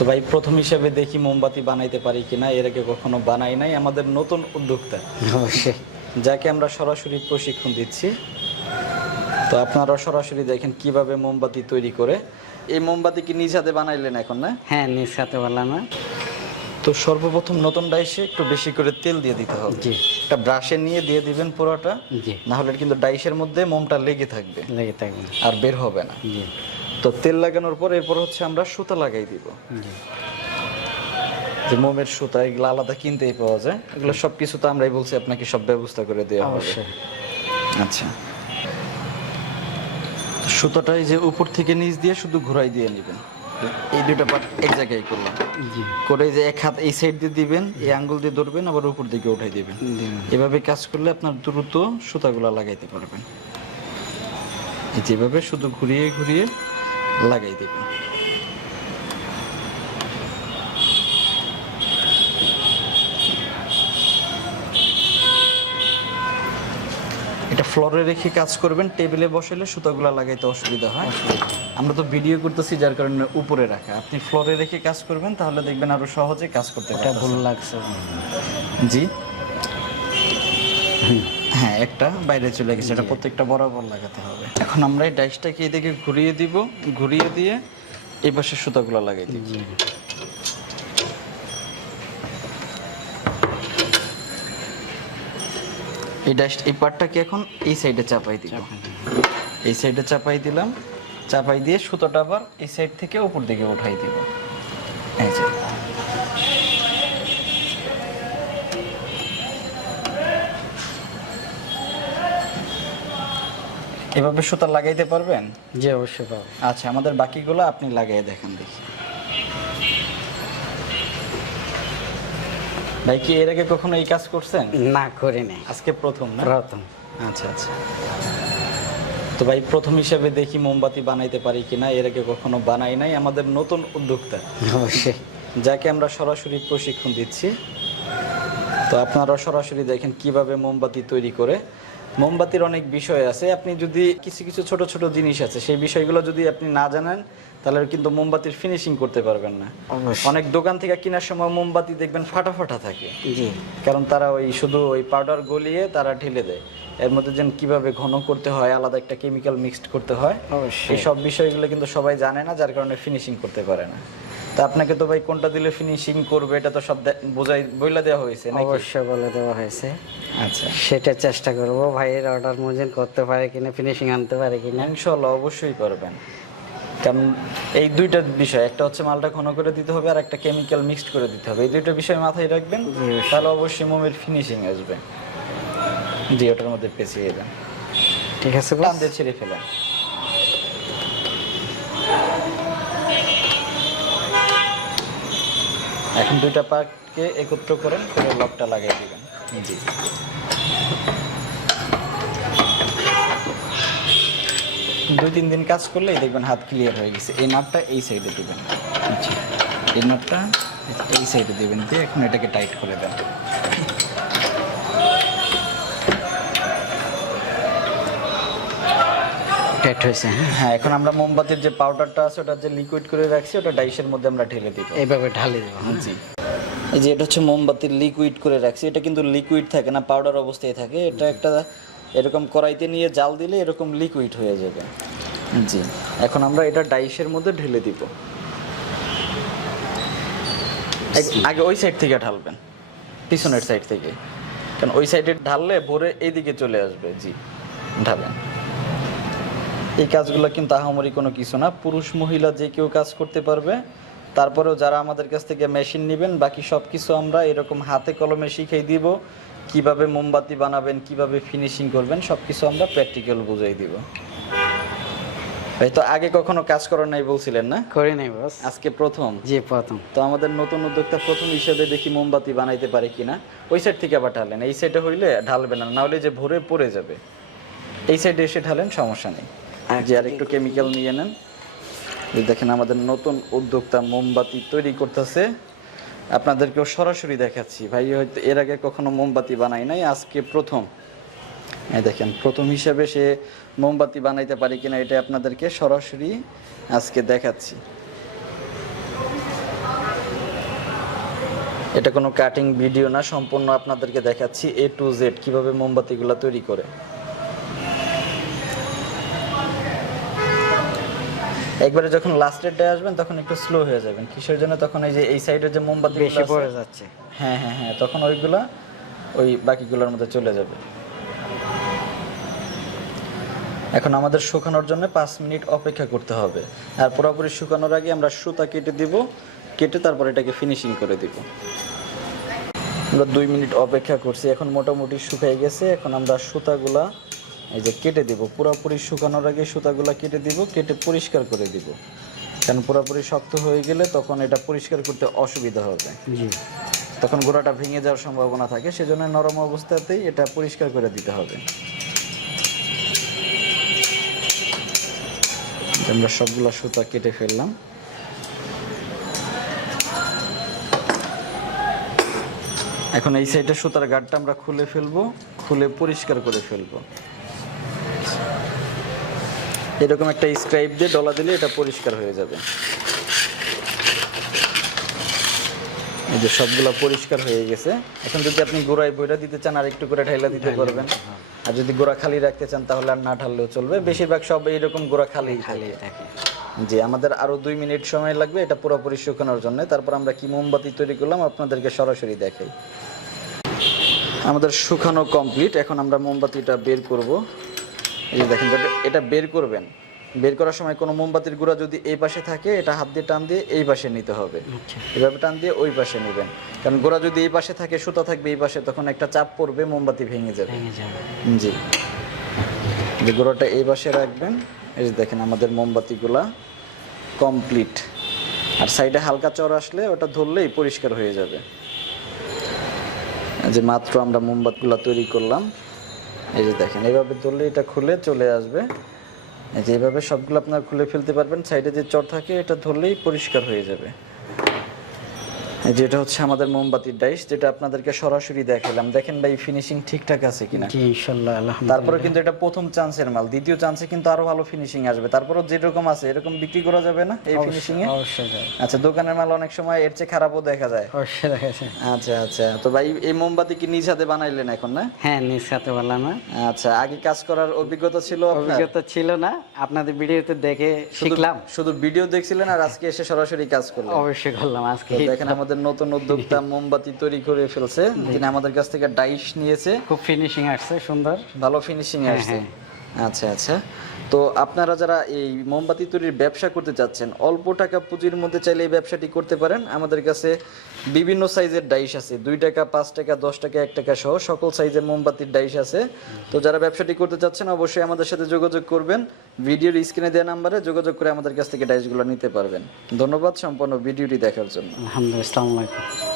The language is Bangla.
তো ভাই প্রথম হিসেবে দেখি মোমবাতি বানাইতে পারি কিনা এর আগে কখনো বানাই নাই আমাদের নতুন উদ্যোক্তা। অবশ্যই। যাকে আমরা সরাসরি প্রশিক্ষণ দিচ্ছি। তো আপনারা সরাসরি দেখেন কীভাবে মোমবাতি তৈরি করে। এই মোমবাতি কি নিজ হাতে বানাইলেন এখন না? হ্যাঁ নিজ সাথে বললাম না তো সর্বপ্রথম নতুন ডাইসে একটু বেশি করে তেল দিয়ে দিতে হবে। জি। একটা ব্রাশে নিয়ে দিয়ে দিবেন পুরোটা। জি। না হলে কিন্তু ডাইসের মধ্যে মোমটা লেগে থাকবে। লেগে থাকবে। আর বের হবে না। জি। তো তেল লাগানোর পর এরপর হচ্ছে আমরা সুতা লাগাই দিব। যে মোমের সুতা এগুলো আলাদা কিনতেই পাওয়া যায়। এগুলো সব কিছু তো আমরাই বলছি আপনাকে সব ব্যবস্থা করে দেওয়া হবে। আচ্ছা। সুতোটা এই যে উপর থেকে নিচ দিয়ে শুধু ঘুরাই দিয়ে নেবেন। এই দুটো পার্ট এক জায়গায় করলাম। করে যে এক হাত এই সাইড দিয়ে দিবেন এই আঙ্গুল দিয়ে ধরবেন আবার উপর দিকে উঠাই দিবেন। এভাবে কাজ করলে আপনার দ্রুত সুতাগুলো লাগাইতে পারবেন। এই যেভাবে শুধু ঘুরিয়ে ঘুরিয়ে লাগাই দিবেন এটা ফ্লোরে রেখে কাজ করবেন টেবিলে বসালে সুতাগুলো লাগাইতে অসুবিধা হয়। আমরা তো ভিডিও করতেছি যার কারণে উপরে রাখা। আপনি ফ্লোরে রেখে কাজ করবেন তাহলে দেখবেন আরও সহজে কাজ করতে এটা ভুল লাগছে। জি? হ্যাঁ একটা বাইরে চলে গেছে এটা প্রত্যেকটা বরাবর লাগাতে হবে। এখন আমরা এই ডাইসটাকে এদিকে ঘুরিয়ে দিব ঘুরিয়ে দিয়ে এই পাশে সুতাগুলো লাগাই দিব। এই ডাইস এই পার্টটাকে এখন এই সাইডে চাপাই দিব। এই সাইডে চাপাই দিলাম চাপাই দিয়ে সুতোটা আবার এই সাইড থেকে উপর দিকে উঠাই দিব। এই যে। এভাবে সুতা লাগাইতে পারবেন? জি অবশ্যই পাবো আচ্ছা আমাদের বাকিগুলো আপনি লাগাই দেখেন দেখি। ভাই কি এর আগে কখনো এই কাজ করছেন? না করি নাই। আজকে প্রথম না? প্রথম। আচ্ছা আচ্ছা। তো ভাই প্রথম হিসেবে দেখি মোমবাতি বানাইতে পারি কিনা এর আগে কখনো বানাই নাই আমাদের নতুন উদ্যোক্তা। অবশ্যই। যাকে আমরা সরাসরি প্রশিক্ষণ দিচ্ছি। তো আপনারা সরাসরি দেখেন কীভাবে মোমবাতি তৈরি করে। মোমবাতির অনেক বিষয় আছে। আপনি যদি কিছু কিছু ছোট ছোট জিনিস আছে সেই বিষয়গুলো যদি আপনি না জানেন তাহলে কিন্তু মোমবাতির ফিনিশিং করতে পারবেন না। অনেক দোকান থেকে কেনার সময় মোমবাতি দেখবেন ফাটা ফাটা থাকে। জি। কারণ তারা ওই শুধু ওই পাউডার গলিয়ে তারা ঢেলে দেয়। এর মধ্যে যেন কীভাবে ঘন করতে হয় আলাদা একটা কেমিক্যাল মিক্সড করতে হয়। এই সব বিষয়গুলো কিন্তু সবাই জানে না যার কারণে ফিনিশিং করতে পারে না। তা আপনাকে তো ভাই কোনটা দিলে ফিনিশিং করবে এটা তো সব বোঝাই বইলা দেওয়া হয়েছে নাকি? অবশ্যই বলে দেওয়া হয়েছে। আচ্ছা। সেটা চেষ্টা করব ভাইয়ের অর্ডার মোজেন করতে পারে কিনা ফিনিশিং আনতে পারে কিনা। ইনশাল্লাহ অবশ্যই পারবেন। কারণ এই দুইটা বিষয় একটা হচ্ছে মালটা ঘন করে দিতে হবে আর একটা কেমিক্যাল মিক্সড করে দিতে হবে। এই দুইটা বিষয় মাথায় রাখবেন। তাহলে অবশ্যই মোমের ফিনিশিং আসবে। জি ওটার মধ্যে পেঁচিয়ে দেন। ঠিক আছে টান? দিয়ে ছিঁড়ে ফেলেন। এখন দুইটা পার্টকে একত্র করেন করে লকটা লাগিয়ে দিবেন। জি। দুই তিন দিন কাজ করলেই দেখবেন হাত ক্লিয়ার হয়ে গেছে। এই নাটটা এই সাইডে দিবেন। জি। এই নাটটা এই সাইডে দিবেন দিয়ে এখন এটাকে টাইট করে দেন। টাইট হয়েছে হ্যাঁ? হ্যাঁ এখন আমরা মোমবাতির যে পাউডারটা আছে ওটা যে লিকুইড করে রাখছি ওটা ডাইসের মধ্যে আমরা ঢেলে দিব। এইভাবে ঢালে দেবো হ্যাঁ? জি। এই যে এটা হচ্ছে মোমবাতির লিকুইড করে রাখছি এটা কিন্তু লিকুইড থাকে না পাউডার অবস্থায় থাকে। এটা একটা এরকম কড়াইতে নিয়ে জাল দিলে এরকম লিকুইড হয়ে যাবে। জি। এখন আমরা এটা ডাইসের মধ্যে ঢেলে দিব। আগে ওই সাইড থেকে ঢালবেন পিছনের সাইড থেকে। কারণ ওই সাইডে ঢাললে ভোরে এইদিকে চলে আসবে জি। ঢালেন। এই কাজগুলো কিন্তু আহামরি কোনো কিছু না। পুরুষ মহিলা যে কেউ কাজ করতে পারবে। তারপরেও যারা আমাদের কাছ থেকে মেশিন নেবেন বাকি সব কিছু আমরা এরকম হাতে কলমে শিখিয়ে দিব। কীভাবে মোমবাতি বানাবেন কীভাবে ফিনিশিং করবেন সব কিছু আমরা প্র্যাকটিক্যাল বুঝাই দিব। তো আগে কখনো কাজ করার নাই বলছিলেন না? করি নাই বস আজকে প্রথম? জি প্রথম। তো আমাদের নতুন উদ্যোক্তা প্রথম হিসেবে দেখি মোমবাতি বানাইতে পারে কিনা। ওই সাইড থেকে আবার ঢালেন। এই সাইডে হইলে ঢালবে না না হলে যে ভরে পড়ে যাবে। এই সাইডে এসে ঢালেন সমস্যা নেই। যে আর একটু কেমিক্যাল নিয়ে নেন। দেখেন আমাদের নতুন উদ্যোক্তা মোমবাতি তৈরি করতেছে। আপনাদেরকেও সরাসরি দেখাচ্ছি। ভাই, হয়তো এর আগে কখনো মোমবাতি বানাই নাই, আজকে প্রথম। দেখেন, প্রথম হিসেবে সে মোমবাতি বানাইতে পারে কিনা এটা আপনাদেরকে সরাসরি আজকে দেখাচ্ছি। এটা কোনো কাটিং ভিডিও না, সম্পূর্ণ আপনাদেরকে দেখাচ্ছি এ টু জেড কীভাবে মোমবাতিগুলো তৈরি করে। একবারে যখন লাস্টের ডে আসবেন তখন একটু স্লো হয়ে যাবেন। কিসের জন্য? তখন এই যে এই সাইডের যে মোমবাতি বেশি পড়ে যাচ্ছে। হ্যাঁ হ্যাঁ হ্যাঁ তখন ওইগুলা ওই বাকিগুলোর মধ্যে চলে যাবে। এখন আমাদের শুকানোর জন্য পাঁচ মিনিট অপেক্ষা করতে হবে। আর পুরোপুরি শুকানোর আগে আমরা সুতা কেটে দিব কেটে তারপর এটাকে ফিনিশিং করে দিব। আমরা দুই মিনিট অপেক্ষা করছি। এখন মোটামুটি শুকিয়ে গেছে। এখন আমরা সুতাগুলা এই যে কেটে দিব পুরোপুরি শুকানোর আগে সুতাগুলো কেটে দিব কেটে পরিষ্কার করে দিব। কারণ পুরোপুরি শক্ত হয়ে গেলে তখন এটা পরিষ্কার করতে অসুবিধা হবে। তখন গোড়াটা ভেঙে যাওয়ার সম্ভাবনা থাকে সেজন্য নরম অবস্থাতেই এটা পরিষ্কার করে দিতে হবে। আমরা সবগুলো সুতা কেটে ফেললাম। এখন এই সাইডে সুতার গাঢ়টা আমরা খুলে ফেলব খুলে পরিষ্কার করে ফেলব। এরকম একটা স্ক্রাইপ দিয়ে ডলা দিলে এটা পরিষ্কার হয়ে যাবে। এই যে সবগুলো পরিষ্কার হয়ে গেছে। এখন যদি আপনি গোড়ায় বইটা দিতে চান আর একটু করে ঢাইলা দিতে পারবেন। আর যদি গোড়া খালি রাখতে চান তাহলে আর না ঢাললেও চলবে। বেশিরভাগ সব এইরকম গোড়া খালি খালি থাকে। জি আমাদের আরও দুই মিনিট সময় লাগবে এটা পুরোপুরি শুকানোর জন্য। তারপর আমরা কি মোমবাতি তৈরি করলাম আপনাদেরকে সরাসরি দেখাই। আমাদের শুকানো কমপ্লিট এখন আমরা মোমবাতিটা বের করব। এই যে দেখেন এটা- বের করবেন। বের করার সময় কোনো মোমবাতির গুঁড়া যদি এই পাশে থাকে এটা হাত দিয়ে টান দিয়ে এই পাশে নিতে হবে। এভাবে টান দিয়ে ওই পাশে নেবেন। কারণ গোড়া যদি এই পাশে থাকে সুতা থাকবে এই পাশে তখন একটা চাপ পড়বে মোমবাতি ভেঙে যাবে। জি। যে গোড়াটা এই পাশে রাখবেন এই যে দেখেন আমাদের মোমবাতিগুলা কমপ্লিট আর সাইডে হালকা চর আসলে ওটা ধরলেই পরিষ্কার হয়ে যাবে। যে মাত্র আমরা মোমবাতিগুলো তৈরি করলাম এই যে দেখেন, এইভাবে ধরলে এটা খুলে চলে আসবে। এই যে এইভাবে সবগুলো আপনার খুলে ফেলতে পারবেন। সাইডে যে চর থাকে, এটা ধরলেই পরিষ্কার হয়ে যাবে। এই যে এটা হচ্ছে আমাদের মোমবাতির ডাইস যেটা আপনাদেরকে সরাসরি দেখালাম দেখেন ভাই ফিনিশিং ঠিকঠাক আছে কিনা? জি ইনশাল্লাহ আলহামদুলিল্লাহ। তারপরে কিন্তু এটা প্রথম চান্সের মাল। দ্বিতীয় চান্সে কিন্তু আরও ভালো ফিনিশিং আসবে। তারপরেও যেরকম আছে এরকম বিক্রি করা যাবে না এই ফিনিশিং এ আচ্ছা দোকানের মাল অনেক সময় এর চেয়ে খারাপও দেখা যায়। অবশ্যই দেখেছে আচ্ছা আচ্ছা। তো ভাই এই মোমবাতি কি নিজ হাতে বানাইলেন এখন না? হ্যাঁ নিজ হাতে বললাম না আচ্ছা আগে কাজ করার অভিজ্ঞতা ছিল আপনার? অভিজ্ঞতা ছিল না। আপনাদের ভিডিওতে দেখে শিখলাম। শুধু ভিডিও দেখছিলেন আর আজকে এসে সরাসরি কাজ করলেন? অবশ্যই করলাম। আজকে দেখেন আমাদের নতুন উদ্যোক্তা মোমবাতি তৈরি করে ফেলছে। তিনি আমাদের কাছ থেকে ডাইশ নিয়েছে। খুব ফিনিশিং আসছে সুন্দর। ভালো ফিনিশিং হ্যাঁ, আসছে। আচ্ছা আচ্ছা। তো আপনারা যারা এই মোমবাতি তৈরির ব্যবসা করতে চাচ্ছেন, অল্প টাকা পুঁজির মধ্যে চাইলে এই ব্যবসাটি করতে পারেন। আমাদের কাছে বিভিন্ন সাইজের ডাইস আছে, দুই টাকা, পাঁচ টাকা, দশ টাকা, এক টাকা সহ সকল সাইজের মোমবাতির ডাইস আছে। তো যারা ব্যবসাটি করতে চাচ্ছেন, অবশ্যই আমাদের সাথে যোগাযোগ করবেন। ভিডিওর স্ক্রিনে দেওয়া নাম্বারে যোগাযোগ করে আমাদের কাছ থেকে ডাইসগুলো নিতে পারবেন। ধন্যবাদ সম্পূর্ণ ভিডিওটি দেখার জন্য। আলহামদুলিল্লাহ, আসসালামু আলাইকুম।